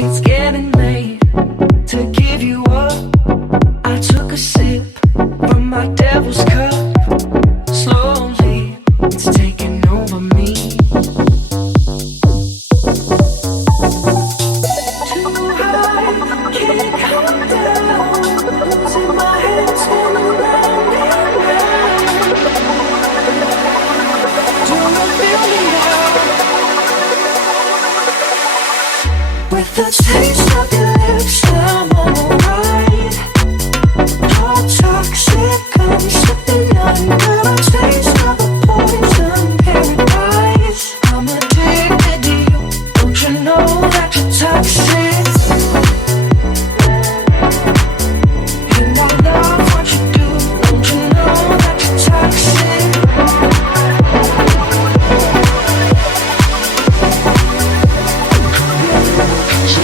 It's getting late to give you up. I took a sip from my devil's cup. Slowly, it's taking over me. Too high, can't come down. Losing my head, spinning round and round. Do you feel me now? With the taste of your lips, I'm on a ride. Hot toxic, I'm slipping under the taste of a poison paradise. I'm addicted to you, don't you know that you're toxic? And I love what you do, don't you know that you're toxic? She